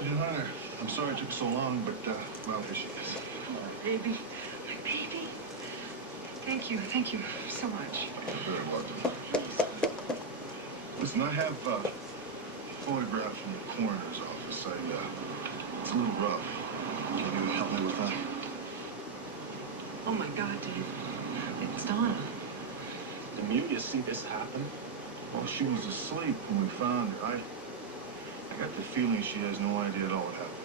Sergeant Hunter. I'm sorry it took so long, but, well, here she is. Oh, my baby. My baby. Thank you so much. You're very welcome. Listen, I have a photograph from the coroner's office. It's a little rough. Can you help me with that? Oh, my God, Dave. It's Donna. Amelia see this happen? Well, she was asleep when we found her. I got the feeling she has no idea at all what happened.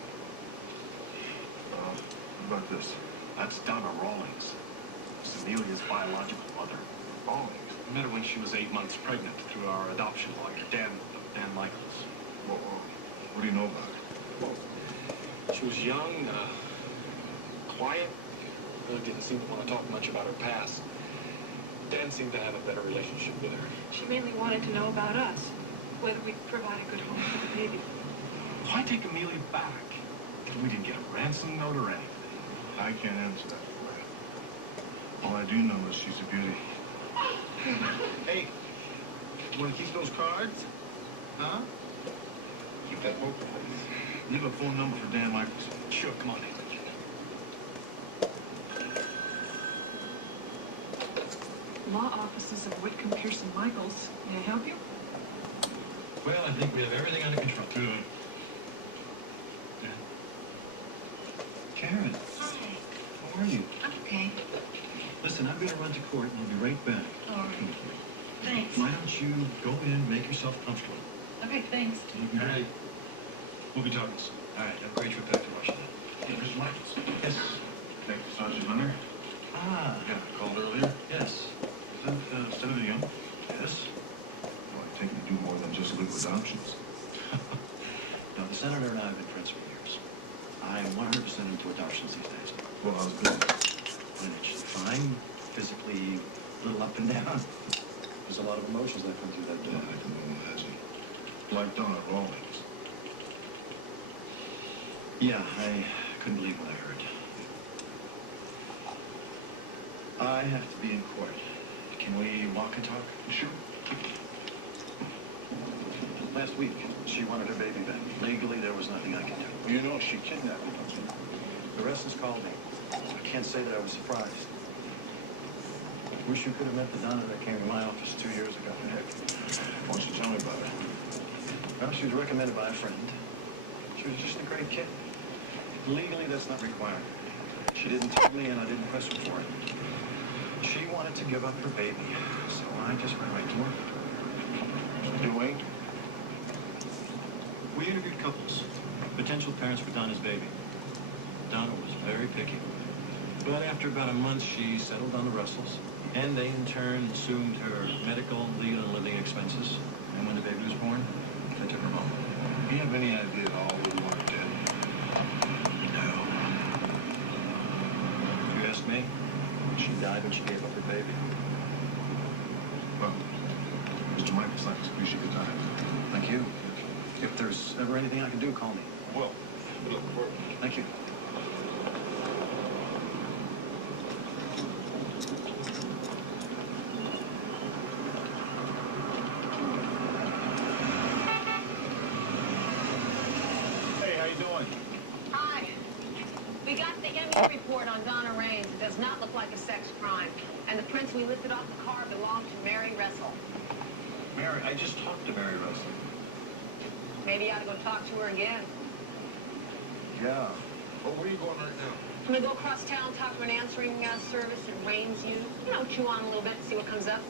What about this? That's Donna Rawlings. It's Amelia's biological mother. Rawlings? I met her when she was 8 months pregnant through our adoption lawyer, Dan Michaels. What do you know about her? Well, she was young, quiet, really didn't seem to want to talk much about her past. Dan seemed to have a better relationship with her. She mainly wanted to know about us, whether we provide a good home for the baby. Why take Amelia back? We didn't get a ransom note or anything. I can't answer that for you. All I do know is she's a beauty. Hey, you want to keep those cards? Huh? Keep that poker face. Leave a phone number for Dan Michaels. Sure, come on in. Law offices of Whitcomb, Pearson, Michaels. May I help you? Well, I think we have everything under control. Good. Karen, Hi. how are you? I'm okay. Listen, I'm going to run to court and I'll be right back. All right. Thanks. Why don't you go in, make yourself comfortable? Okay, thanks. Looking great. We'll be talking soon. All right, have a great trip back to Washington. Hey, Mr. Michaels. Yes. Thank you, Sergeant Hunter. Ah, Yeah, I called earlier. yes. Is that Senator Young? Yes. Well, I take you to do more than just legal adoptions. Now, the senator and I have been friends for years. I'm 100% into adoptions these days. Well, how's business? Financially fine, physically a little up and down. There's a lot of emotions that come through that Yeah, door. I can imagine. Like Donna Rawlings. Yeah, I couldn't believe what I heard. I have to be in court. Can we walk and talk? Sure. Last week, she wanted her baby back. Legally, there was nothing I could do. You know she kidnapped me, don't you? The rest has called me. I can't say that I was surprised. Wish you could have met the Donna that came to my office 2 years ago. Heck, why don't you tell me about her? Well, she was recommended by a friend. She was just a great kid. Legally, that's not required. She didn't tell me, and I didn't press her for it. She wanted to give up her baby, so I just went right to her. Doing? We interviewed couples, potential parents for Donna's baby. Donna was very picky. But after about a month, she settled on the Russells, and they in turn assumed her medical, legal, and living expenses. And when the baby was born, they took her home. Do you have any idea at all where we want her dead? No. If you ask me, she died when she gave up her baby. Well, Mr. Michaels, thanks. Appreciate your time. Thank you. If there's ever anything I can do, call me. Well, look forward. Thank you. Hey, how you doing? Hi. We got the ME report on Donna Raines. It does not look like a sex crime. And the prints we lifted off the car belong to Mary Russell. Mary, I just talked to Mary Russell. Maybe you ought to go talk to her again. Yeah. Oh, where are you going right now? I'm going to go across town, talk to an answering service at Raines U. You know, chew on a little bit, see what comes up.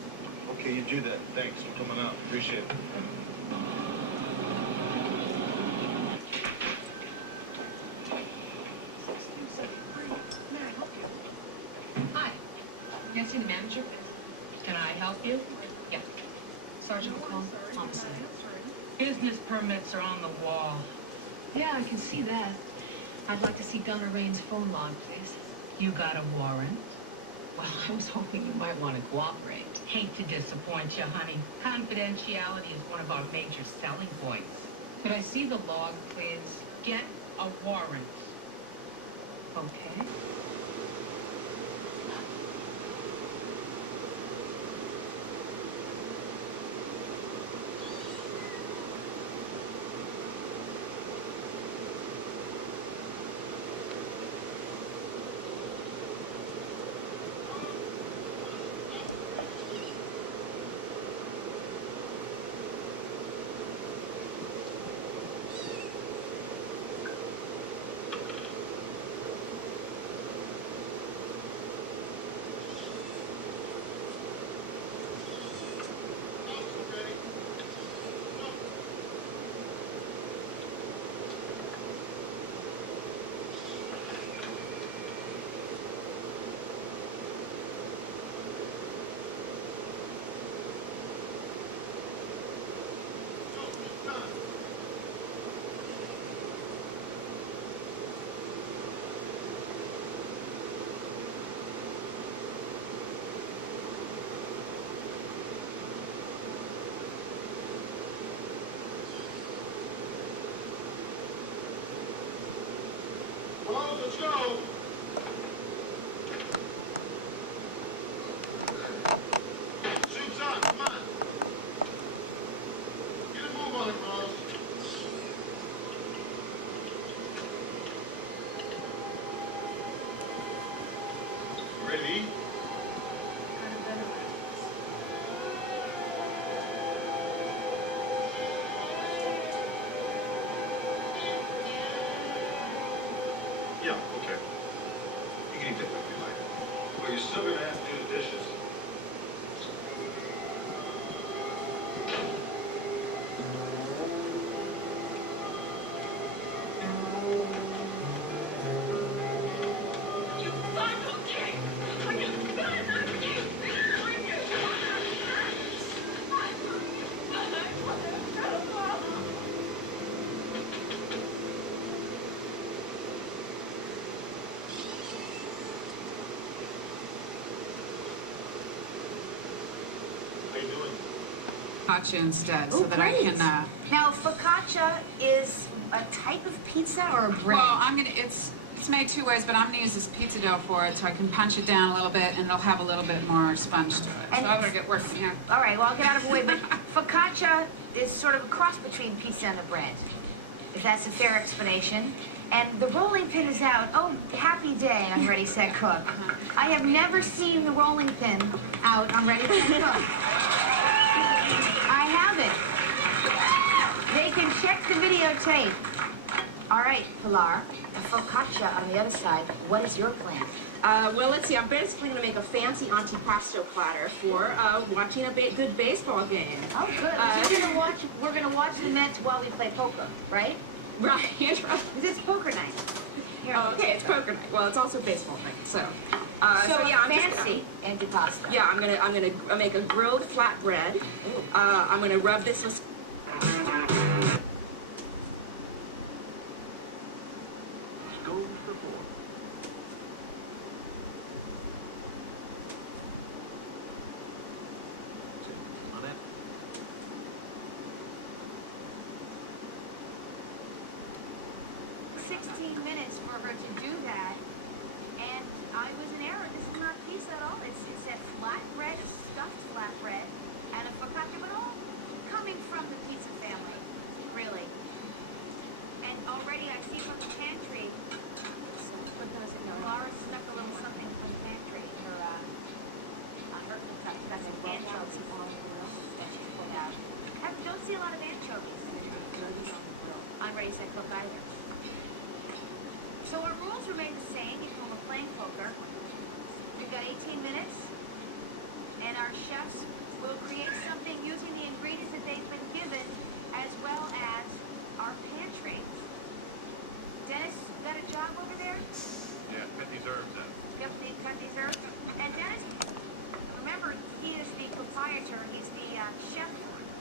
Okay, you do that. Thanks for coming out. Appreciate it. Hi. Can I see the manager? Can I help you? Yeah. Sergeant McCall, homicide. Business permits are on the wall. Yeah, I can see that. I'd like to see Donna Raines' phone log, please. You got a warrant? Well, I was hoping you might want to cooperate. Hate to disappoint you, honey. Confidentiality is one of our major selling points. Could I see the log, please? Get a warrant. Okay. Close, let's go. Soup's on, come on. Get a move on it, Rose. Ready to eat? Yeah, okay. You can eat that if you like. But you're still gonna have to do the dishes. How you doing? Focaccia instead, so Oh, that I great. can. Now, focaccia is a type of pizza or a bread? Well, I'm gonna. It's made two ways, but I'm gonna use this pizza dough for it, so I can punch it down a little bit, and it'll have a little bit more sponge to it. And- So I'm gonna get working here. All right, well, I'll get out of the way, but focaccia is sort of a cross between pizza and a bread, if that's a fair explanation. And the rolling pin is out. Oh, happy day on Ready, Set, Cook. I have never seen the rolling pin out on Ready, Set, Cook. I haven't. They can check the videotape. All right, Pilar, the focaccia on the other side. What is your plan? Well, let's see. I'm basically going to make a fancy antipasto platter for watching a good baseball game. Oh, good. We're gonna watch the Mets while we play poker, right? Right. Because it's poker night. Here, Oh, okay, it's poker night. Well, it's also baseball night. So yeah, I'm fancy antipasto. Yeah, I'm gonna make a grilled flatbread. I'm gonna rub this with. Goes for 4. On that. 16 minutes for her to do that, and I was in error. This is not pizza at all. It's a flatbread, a stuffed flatbread, and a focaccia, but all coming from the pizza family, really. And already I see from the pantry, Laura stuck a little something from the pantry. Her got some anchovies that she pulled out. Don't see a lot of anchovies on Ready, Set, Cook either. So our rules remain the same, even when we're playing poker. We've got 18 minutes, and our chefs will create something using the ingredients that they've been given, as well as our pantry. Dennis, got a job over there? Yeah, cut these herbs out. Yep, they cut these herbs. And Dennis, remember, he is the proprietor, he's the chef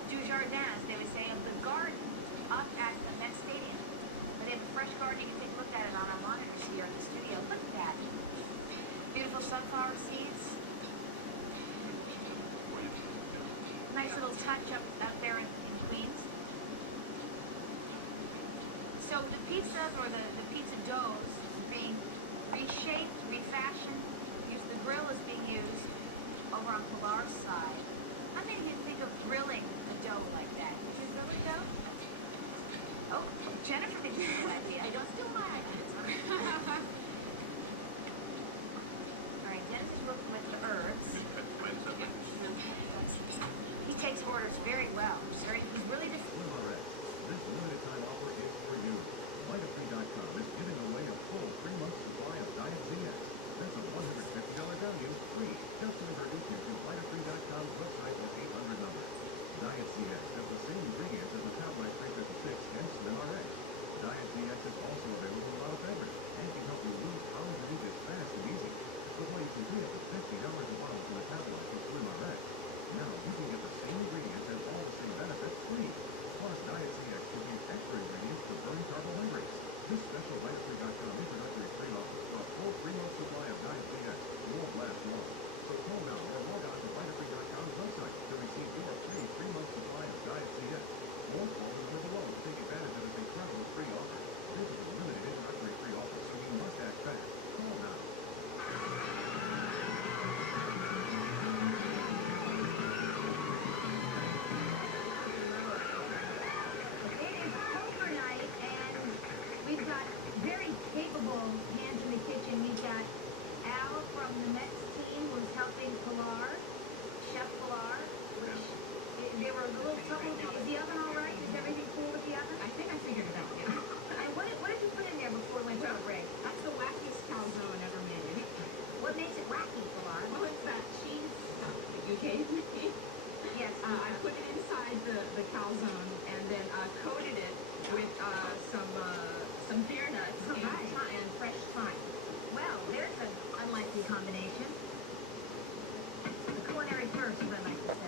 du jardin, they would say, of the garden up at the Met Stadium. But they have a fresh garden. You can take a look at it on our monitors here in the studio. Look at that. Beautiful sunflower seeds. Nice little touch up there in Queens. So the pizzas or the pizza doughs are being reshaped, refashioned. The grill is being used over on Pilar's side. How many of you think of grilling a dough like that? Did you grill a dough? Oh, Jennifer didn't do that idea. I don't steal my ideas. All right, Dennis is working with the herbs. He takes orders very well. He's really just. This limited time offer is for you. Vita3.com is giving away a full 3-month supply of Diet ZX. That's a $150 value, free. Just deliver each to Vita3.com's website at 800 number. Diet ZX has the same ingredients as the Tablet 356 and Slim RX. Diet ZX very capable hands in the kitchen. We've got Al from the Mets team who's helping Pilar, Chef Pilar. They were a little trouble. Is the oven all right? Is everything cool with the oven? I think I figured it out, yeah. And what did you put in there before we went to break? That's the wackiest calzone ever made. What makes it wacky, Pilar? Well, it's that cheese stuff that you gave me. Yes. I put it inside the calzone and then coated it with some beer nuts and fresh thyme. Well, there's an unlikely combination. The culinary first, as I like to say.